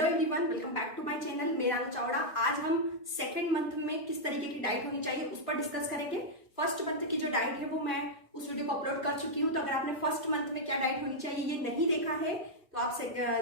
Hello everyone, welcome back to my channel. मेरा नाम चावड़ा। आज हम सेकंड मंथ में किस तरीके की डाइट होनी चाहिए उस पर डिस्कस करेंगे। फर्स्ट मंथ की जो डाइट है वो मैं उस वीडियो को अपलोड कर चुकी हूँ, तो अगर आपने फर्स्ट मंथ में क्या डाइट होनी चाहिए ये नहीं देखा है तो आप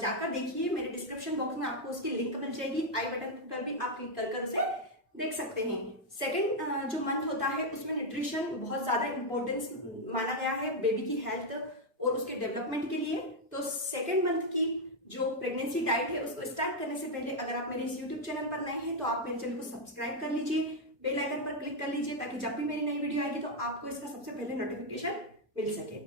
जाकर देखिए। मेरे डिस्क्रिप्शन बॉक्स में आपको उसकी लिंक मिल जाएगी। आई बटन पर भी आप क्लिक कर उसे देख सकते हैं। सेकेंड जो मंथ होता है उसमें न्यूट्रिशन बहुत ज्यादा इंपॉर्टेंस माना गया है बेबी की हेल्थ और उसके डेवलपमेंट के लिए। तो सेकेंड मंथ की जो प्रेगनेंसी डाइट है उसको स्टार्ट करने से पहले अगर आप मेरे इस यूट्यूब चैनल पर नए हैं तो आप मेरे चैनल को सब्सक्राइब कर लीजिए, बेल आइकन पर क्लिक कर लीजिए ताकि जब भी मेरी नई वीडियो आएगी तो आपको इसका सबसे पहले नोटिफिकेशन मिल सके।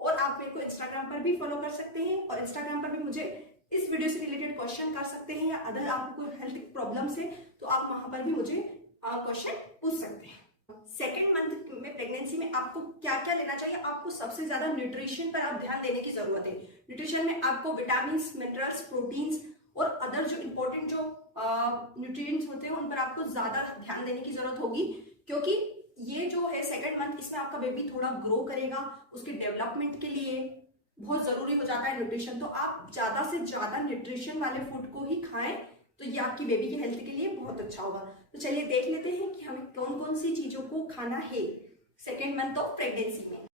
और आप मेरे को इंस्टाग्राम पर भी फॉलो कर सकते हैं और इंस्टाग्राम पर भी मुझे इस वीडियो से रिलेटेड क्वेश्चन कर सकते हैं, या अगर आपको कोई हेल्थ प्रॉब्लम है तो आप वहां पर भी मुझे क्वेश्चन पूछ सकते हैं। सेकेंड मंथ में प्रेगनेंसी में आपको क्या क्या लेना चाहिए? आपको सबसे ज्यादा न्यूट्रिशन पर आप ध्यान देने की जरूरत है। न्यूट्रिशन में आपको विटामिन, मिनरल्स, प्रोटीन्स और अदर जो इंपॉर्टेंट जो न्यूट्रिएंट्स होते हैं उन पर आपको ज्यादा ध्यान देने की जरूरत होगी, क्योंकि ये जो है सेकेंड मंथ इसमें आपका बेबी थोड़ा ग्रो करेगा। उसके डेवलपमेंट के लिए बहुत जरूरी हो जाता है न्यूट्रिशन। तो आप ज्यादा से ज्यादा न्यूट्रिशन वाले फूड को ही खाएं तो ये आपकी बेबी की हेल्थ के लिए बहुत अच्छा होगा। तो चलिए देख लेते हैं कि हमें कौन कौन सी चीजों को खाना है सेकेंड मंथ ऑफ प्रेगनेंसी में।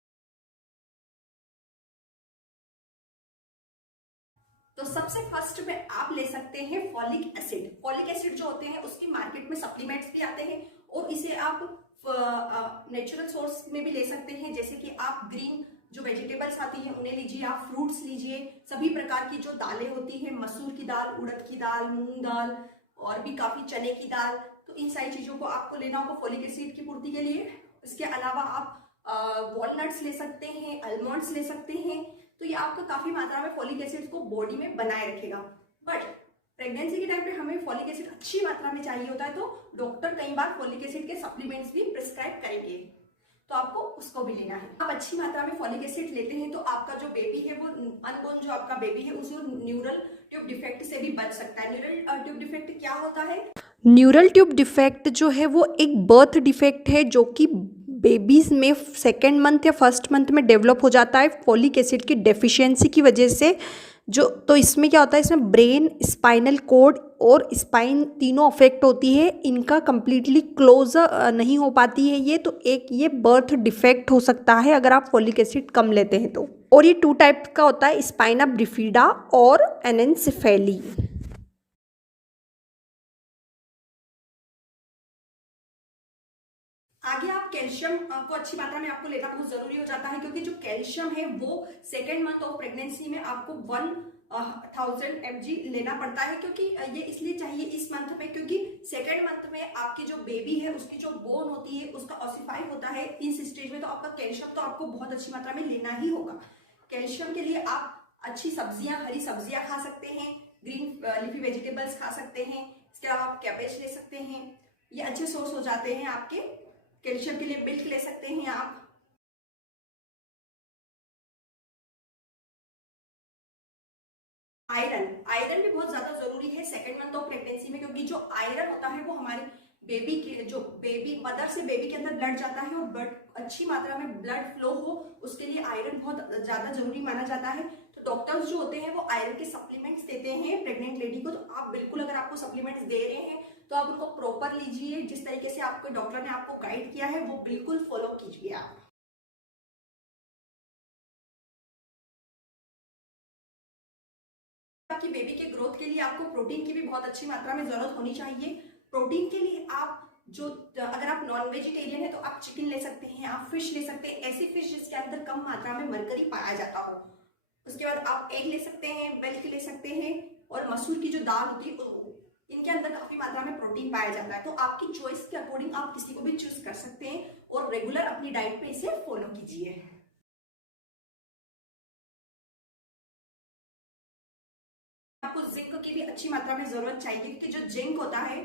तो सबसे फर्स्ट में आप ले सकते हैं फॉलिक एसिड। फॉलिक एसिड जो होते हैं उसकी मार्केट में सप्लीमेंट्स भी आते हैं और इसे आप नेचुरल सोर्स में भी ले सकते हैं, जैसे कि आप ग्रीन जो वेजिटेबल्स आती हैं उन्हें लीजिए, आप फ्रूट्स लीजिए, सभी प्रकार की जो दालें होती हैं, मसूर की दाल, उड़द की दाल, मूंग दाल और भी काफी चने की दाल, तो इन सारी चीजों को आपको लेना होगा फॉलिक एसिड की पूर्ति के लिए। इसके अलावा आप वॉलनट्स ले सकते हैं, आलमंड्स ले सकते हैं, तो ये आपको काफी मात्रा में फॉलिक एसिड को बॉडी में बनाए रखेगा। बट प्रेगनेंसी के टाइम पे हमें फॉलिक एसिड अच्छी मात्रा में चाहिए होता है, तो डॉक्टर कई बार फॉलिक एसिड के सप्लीमेंट्स भी प्रिस्क्राइब करेंगे, तो आपको उसको भी लेना है। आप अच्छी मात्रा में फॉलिक एसिड लेते हैं तो आपका जो बेबी है वो अनबोर्न जो आपका बेबी है उसको न्यूरल ट्यूब डिफेक्ट से भी बच सकता है। न्यूरल ट्यूब डिफेक्ट क्या होता है? न्यूरल ट्यूब डिफेक्ट जो है वो एक बर्थ डिफेक्ट है जो कि बेबीज़ में सेकेंड मंथ या फर्स्ट मंथ में डेवलप हो जाता है फॉलिक एसिड की डेफिशिएंसी की वजह से। जो तो इसमें क्या होता है, इसमें ब्रेन, स्पाइनल कोड और स्पाइन तीनों अफेक्ट होती है। इनका कंप्लीटली क्लोज नहीं हो पाती है ये, तो एक ये बर्थ डिफेक्ट हो सकता है अगर आप फॉलिक एसिड कम लेते हैं तो। और ये 2 टाइप का होता है, स्पाइना बिफिडा और एनेंसेफेली। आगे आप कैल्शियम को अच्छी मात्रा में आपको लेना बहुत जरूरी हो जाता है, क्योंकि जो कैल्शियम है वो सेकेंड मंथ ऑफ प्रेगनेंसी में आपको 1000 mg लेना पड़ता है। क्योंकि ये इसलिए चाहिए इस मंथ में क्योंकि सेकेंड मंथ में आपकी जो बेबी है उसकी जो बोन होती है उसका ऑसिफाई होता है इस स्टेज में, तो आपका कैल्शियम तो आपको बहुत अच्छी मात्रा में लेना ही होगा। कैल्शियम के लिए आप अच्छी सब्जियां, हरी सब्जियां खा सकते हैं, ग्रीन लीफी वेजिटेबल्स खा सकते हैं, इसके अलावा आप कैबेज ले सकते हैं, ये अच्छे सोर्स हो जाते हैं आपके कैल्शियम के लिए। मिल्क ले सकते हैं आप। आयरन भी बहुत ज्यादा जरूरी है सेकेंड मंथ ऑफ प्रेगनेंसी में, क्योंकि जो आयरन होता है वो हमारे बेबी के जो बेबी मदर से बेबी के अंदर ब्लड जाता है और ब्लड अच्छी मात्रा में ब्लड फ्लो हो उसके लिए आयरन बहुत ज्यादा जरूरी माना जाता है। तो डॉक्टर्स जो होते हैं वो आयरन के सप्लीमेंट्स देते हैं प्रेग्नेंट लेडी को। तो आप बिल्कुल, अगर आपको सप्लीमेंट्स दे रहे हैं तो आप उनको प्रॉपर लीजिए, जिस तरीके से आपको डॉक्टर ने आपको गाइड किया है वो बिल्कुल फॉलो कीजिए आप। आपकी बेबी के ग्रोथ के लिए आपको प्रोटीन की भी बहुत अच्छी मात्रा में जरूरत होनी चाहिए। प्रोटीन के लिए आप जो, अगर आप नॉन वेजिटेरियन है तो आप चिकन ले सकते हैं, आप फिश ले सकते हैं, ऐसी फिश जिसके अंदर कम मात्रा में मरकरी पाया जाता हो। उसके बाद आप एग ले सकते हैं, मिल्क ले सकते हैं, और मसूर की जो दाल होती है इनके अंदर काफी मात्रा में प्रोटीन पाया जाता है। तो आपकी चॉइस के अकॉर्डिंग आप किसी को भी चूज कर सकते हैं और रेगुलर अपनी डाइट पे इसे फॉलो कीजिए। आपको जिंक की भी अच्छी मात्रा में जरूरत चाहिए, क्योंकि जो जिंक होता है,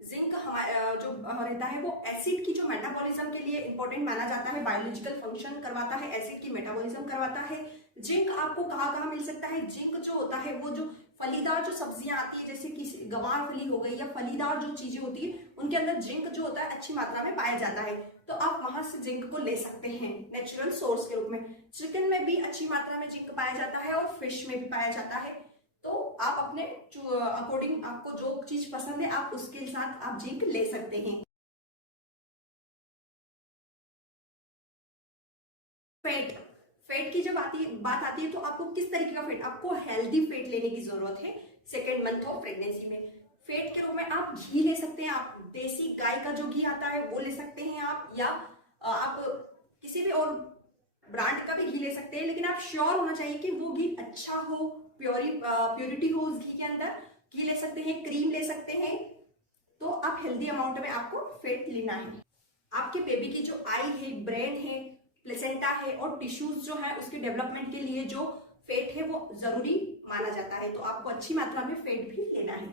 जिंक हमारा जो रहता है वो एसिड की जो मेटाबॉलिज्म के लिए इंपॉर्टेंट माना जाता है, बायोलॉजिकल फंक्शन करवाता है, एसिड की मेटाबॉलिज्म करवाता है। जिंक आपको कहाँ कहाँ मिल सकता है? जिंक जो होता है वो जो फलीदार जो सब्जियां आती है, जैसे कि गवार फली हो गई या फलीदार जो चीजें होती है उनके अंदर जिंक जो होता है अच्छी मात्रा में पाया जाता है, तो आप वहां से जिंक को ले सकते हैं नेचुरल सोर्स के रूप में। चिकन में भी अच्छी मात्रा में जिंक पाया जाता है और फिश में भी पाया जाता है। तो आप अपने अकॉर्डिंग आपको जो चीज पसंद है आप उसके साथ आप जिंक ले सकते हैं। फैट की जब बात आती है तो आपको किस तरीके का फैट, आपको हेल्दी फैट लेने की जरूरत है सेकेंड मंथ ऑफ प्रेगनेंसी में। फैट के रूप में आप घी ले सकते हैं, आप देसी गाय का जो घी आता है वो ले सकते हैं आप, या आप किसी भी और ब्रांड का भी घी ले सकते हैं, लेकिन आप श्योर होना चाहिए कि वो घी अच्छा हो, प्योरिटी हो उस घी के अंदर। घी ले सकते हैं, क्रीम ले सकते हैं, तो आप हेल्दी अमाउंट में आपको फैट लेना है। आपके बेबी की जो आई है, ब्रेन है, प्लेसेंटा है और टिश्यूज जो है उसके डेवलपमेंट के लिए जो फैट है वो जरूरी माना जाता है, तो आपको अच्छी मात्रा में फैट भी लेना है।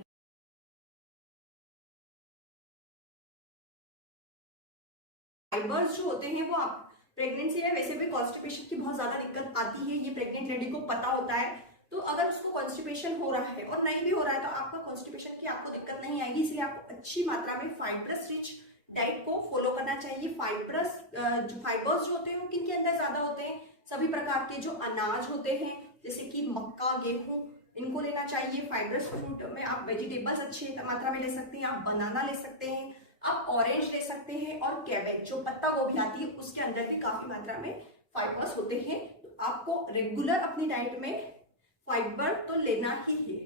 फाइबर्स जो होते हैं वो आप प्रेगनेंसी में वैसे भी कॉन्स्टिपेशन की बहुत ज्यादा दिक्कत आती है, ये प्रेग्नेंट लेडी को पता होता है। तो अगर उसको कॉन्स्टिपेशन हो रहा है और नहीं भी हो रहा है तो आपका कॉन्स्टिपेशन की आपको दिक्कत नहीं आएगी, इसलिए आपको अच्छी मात्रा में फाइब्रस रिच डाइट को फॉलो करना चाहिए। जो फाइबर्स जो होते हैं वो किनके अंदर ज्यादा होते हैं, सभी प्रकार के जो अनाज होते हैं जैसे कि मक्का, गेहूं, इनको लेना चाहिए। फाइब्रस फूड में आप वेजिटेबल्स अच्छी मात्रा में ले सकते हैं, आप बनाना ले सकते हैं, आप ऑरेंज ले सकते हैं, और कैबेज जो पत्ता गोभी आती है उसके अंदर भी काफी मात्रा में फाइबर्स होते हैं। तो आपको रेगुलर अपनी डाइट में फाइबर तो लेना ही है,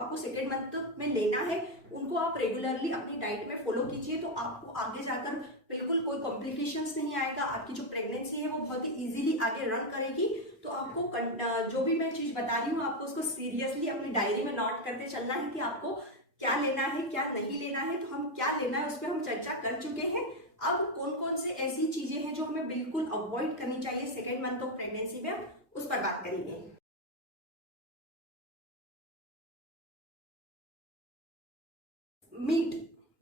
आपको सेकेंड मंथ में लेना है, उनको आप रेगुलरली अपनी डाइट में फॉलो कीजिए, तो आपको आगे जाकर बिल्कुल कोई कॉम्प्लिकेशंस नहीं आएगा। आपकी जो प्रेगनेंसी है वो बहुत ही इजीली आगे रन करेगी। तो आपको जो भी मैं चीज बता रही हूँ आपको उसको सीरियसली अपनी डायरी में नोट करते चलना है कि आपको क्या लेना है क्या नहीं लेना है। तो हम क्या लेना है उस पर हम चर्चा कर चुके हैं। अब कौन कौन से ऐसी चीजें हैं जो हमें बिल्कुल अवॉइड करनी चाहिए सेकेंड मंथ ऑफ प्रेगनेंसी में, उस पर बात करेंगे।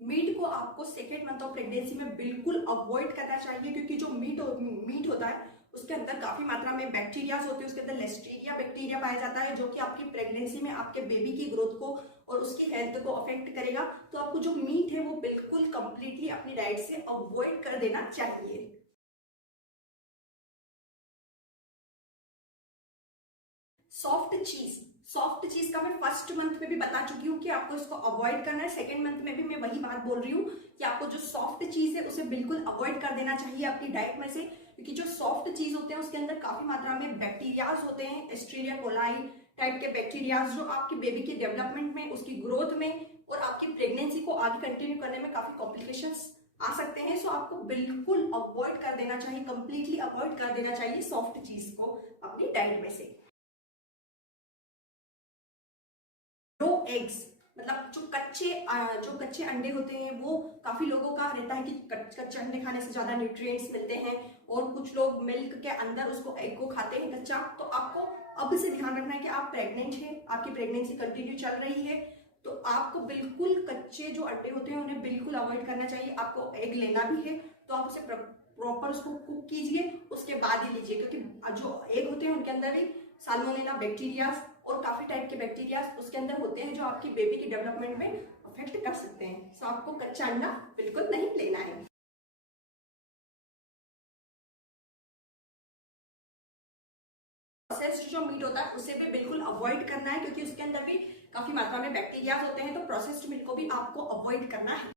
मीट को आपको सेकेंड मंथ ऑफ प्रेगनेंसी में बिल्कुल अवॉइड करना चाहिए, क्योंकि जो मीट होता है उसके अंदर काफी मात्रा में बैक्टीरियाज होते हैं, उसके अंदर लिस्टीरिया बैक्टीरिया पाया जाता है जो कि आपकी प्रेगनेंसी में आपके बेबी की ग्रोथ को और उसकी हेल्थ को अफेक्ट करेगा। तो आपको जो मीट है वो बिल्कुल कंप्लीटली अपनी डाइट से अवॉइड कर देना चाहिए। सॉफ्ट चीज का मैं फर्स्ट मंथ में भी बता चुकी हूँ कि आपको इसको अवॉइड करना है। सेकेंड मंथ में भी मैं वही बात बोल रही हूँ कि आपको जो सॉफ्ट चीज है उसे बिल्कुल अवॉइड कर देना चाहिए अपनी डाइट में से, क्योंकि जो सॉफ्ट चीज होते हैं उसके अंदर काफी मात्रा में बैक्टीरियाज होते हैं, एस्टेरिया कोलाई टाइप के बैक्टीरियाज, जो आपकी बेबी के डेवलपमेंट में, उसकी ग्रोथ में और आपकी प्रेगनेंसी को आगे कंटिन्यू करने में काफी कॉम्प्लिकेशंस आ सकते हैं। सो आपको बिल्कुल अवॉइड कर देना चाहिए, कंप्लीटली अवॉइड कर देना चाहिए सॉफ्ट चीज को अपनी डाइट में से। रो एग्स मतलब जो कच्चे अंडे होते हैं वो काफी लोगों का रहता है कि कच्चे अंडे खाने से ज्यादा न्यूट्रिएंट्स मिलते हैं, और कुछ लोग मिल्क के अंदर उसको एग को खाते हैं कच्चा। तो आपको अब से ध्यान रखना है कि आप प्रेग्नेंट हैं, आपकी प्रेगनेंसी कंटिन्यू चल रही है, तो आपको बिल्कुल कच्चे जो अंडे होते हैं उन्हें बिल्कुल अवॉइड करना चाहिए। आपको एग लेना भी है तो आप उसे प्रॉपर उसको कुक कीजिए, उसके बाद ही लीजिए, क्योंकि जो एग होते हैं उनके अंदर भी साल्मोनेला बैक्टीरियाज और काफी टाइप के बैक्टीरियाज उसके अंदर होते हैं जो आपकी बेबी की डेवलपमेंट में अफेक्ट कर सकते हैं। सो आपको कच्चा अंडा बिल्कुल नहीं लेना है। प्रोसेस्ड जो मीट होता है उसे भी बिल्कुल अवॉइड करना है, क्योंकि उसके अंदर भी काफी मात्रा में बैक्टीरियाज होते हैं, तो प्रोसेस्ड मीट को भी आपको अवॉइड करना है।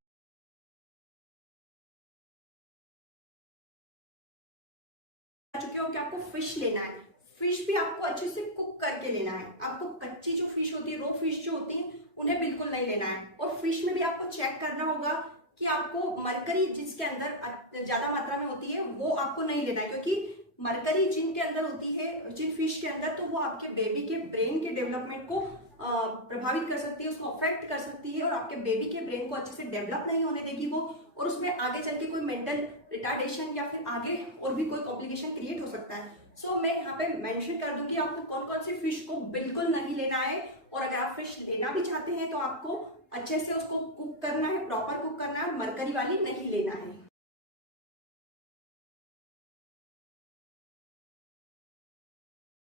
चुके हो कि आपको फिश लेना है, फिश भी आपको अच्छे से कुक करके लेना है। आपको कच्ची जो फिश होती है, रो फिश जो होती है, उन्हें बिल्कुल नहीं लेना है। और फिश में भी आपको चेक करना होगा कि आपको मरकरी जिसके अंदर ज्यादा मात्रा में होती है वो आपको नहीं लेना है, क्योंकि मरकरी जिनके अंदर होती है, जिन फिश के अंदर, तो वो आपके बेबी के ब्रेन के डेवलपमेंट को प्रभावित कर सकती है, उसको अफेक्ट कर सकती है, और आपके बेबी के ब्रेन को अच्छे से डेवलप नहीं होने देगी वो, और उसमें आगे चल के कोई मेंटल रिटार्डेशन या फिर आगे और भी कोई कॉम्प्लिकेशन क्रिएट हो सकता है। सो मैं यहाँ पे मेंशन कर दूं कि आपको कौन कौन सी फिश को बिल्कुल नहीं लेना है, और अगर आप फिश लेना भी चाहते हैं तो आपको अच्छे से उसको कुक करना है, प्रॉपर कुक करना है, मरकरी वाली नहीं लेना है।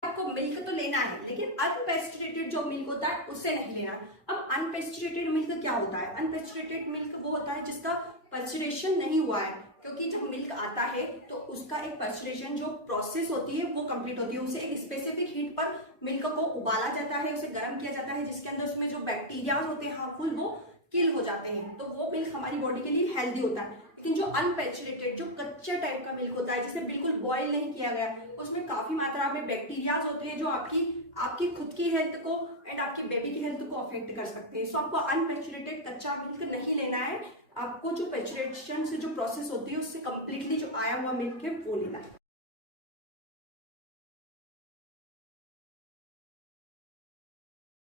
आपको मिल्क तो लेना है, लेकिन अनपेस्चुरेटेड जो मिल्क होता है उससे नहीं लेना है। अब अनपेस्चुरेटेड मिल्क क्या होता है? अनपेस्चुरेटेड मिल्क वो होता है जिसका पेस्चुरेशन नहीं हुआ है, क्योंकि जब मिल्क आता है तो उसका एक पर्चुरेशन जो प्रोसेस होती है वो कंप्लीट होती है। उसे एक स्पेसिफिक हीट पर मिल्क को उबाला जाता है, उसे गर्म किया जाता है, जिसके अंदर उसमें जो बैक्टीरिया होते हैं हार्मफुल वो किल हो जाते हैं, तो वो मिल्क हमारी बॉडी के लिए हेल्दी होता है। लेकिन जो अनपैचुरेटेड जो कच्चे टाइप का मिल्क होता है, जिसे बिल्कुल बॉईल नहीं किया गया, उसमें काफी मात्रा में बैक्टीरियाज होते हैं जो आपकी खुद की हेल्थ को एंड आपकी बेबी की हेल्थ को अफेक्ट कर सकते हैं। सो आपको अनपैचुरेटेड कच्चा मिल्क नहीं लेना है, आपको जो पैचुरेशन से जो प्रोसेस होती है उससे कंप्लीटली जो आया हुआ मिल्क है वो लेना है।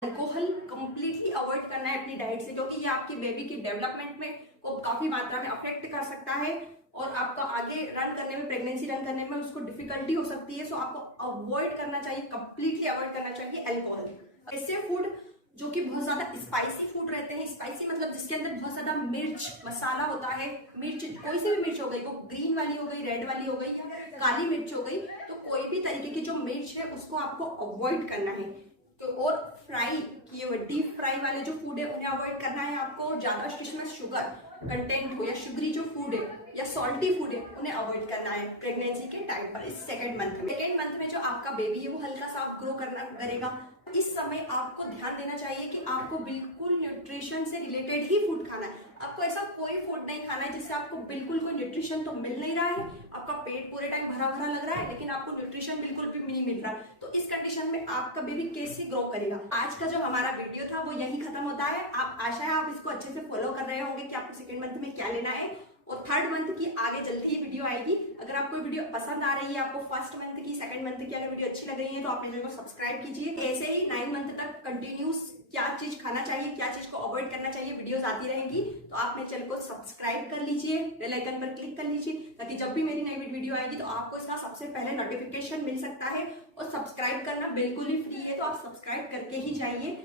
अल्कोहल कंप्लीटली अवॉइड करना है अपनी डाइट से, क्योंकि ये आपकी बेबी की डेवलपमेंट में को काफी मात्रा में अफेक्ट कर सकता है और आपका आगे रन करने में, प्रेगनेंसी रन करने में उसको डिफिकल्टी हो सकती है। सो आपको अवॉइड करना चाहिए, कंप्लीटली अवॉइड करना चाहिए अल्कोहल। ऐसे फूड जो कि बहुत ज्यादा स्पाइसी फूड रहते हैं, स्पाइसी मतलब जिसके अंदर बहुत ज्यादा मिर्च मसाला होता है, मिर्च कोई सी भी मिर्च हो गई, वो ग्रीन वाली हो गई, रेड वाली हो गई या काली मिर्च हो गई, तो कोई भी तरीके की जो मिर्च है उसको आपको अवॉइड करना है। तो और फ्राई किए हुए डीप फ्राई वाले जो फूड है उन्हें अवॉइड करना है आपको। ज्यादा जिसमें शुगर कंटेंट हो या शुगरी जो फूड है या सॉल्टी फूड है उन्हें अवॉइड करना है प्रेगनेंसी के टाइम पर। इस सेकेंड मंथ में जो आपका बेबी है वो हल्का सा ग्रो करेगा, इस समय आपको ध्यान देना चाहिए कि आपको बिल्कुल न्यूट्रिशन से रिलेटेड ही फूड खाना है। आपको ऐसा कोई फूड नहीं खाना है जिससे आपको बिल्कुल कोई न्यूट्रिशन तो मिल नहीं रहा है, आपका पेट पूरे टाइम भरा भरा लग रहा है लेकिन आपको न्यूट्रिशन बिल्कुल भी नहीं मिल रहा है। तो इस कंडीशन में आपका बेबी कैसे ग्रो करेगा। आज का जो हमारा वीडियो था वो यही खत्म होता है। आप आशा है आप इसको अच्छे से फॉलो कर रहे होंगे कि आपको सेकेंड मंथ में क्या लेना है, और थर्ड मंथ की आगे जल्दी ही वीडियो आएगी। अगर आपको वीडियो पसंद आ रही है, आपको फर्स्ट मंथ की सेकंड मंथ की अगर वीडियो अच्छी लग रही है तो आप मेरे चैनल को सब्सक्राइब कीजिए। ऐसे ही 9 मंथ तक कंटिन्यूस क्या चीज खाना चाहिए, क्या चीज को अवॉइड करना चाहिए वीडियोस आती रहेंगी, तो आप मेरे चैनल को सब्सक्राइब कर लीजिए, बेल आइकन पर क्लिक कर लीजिए, ताकि जब भी मेरी नई वीडियो आएगी तो आपको इसका सबसे पहले नोटिफिकेशन मिल सकता है। और सब्सक्राइब करना बिल्कुल ही फ्री है, तो आप सब्सक्राइब करके ही जाइए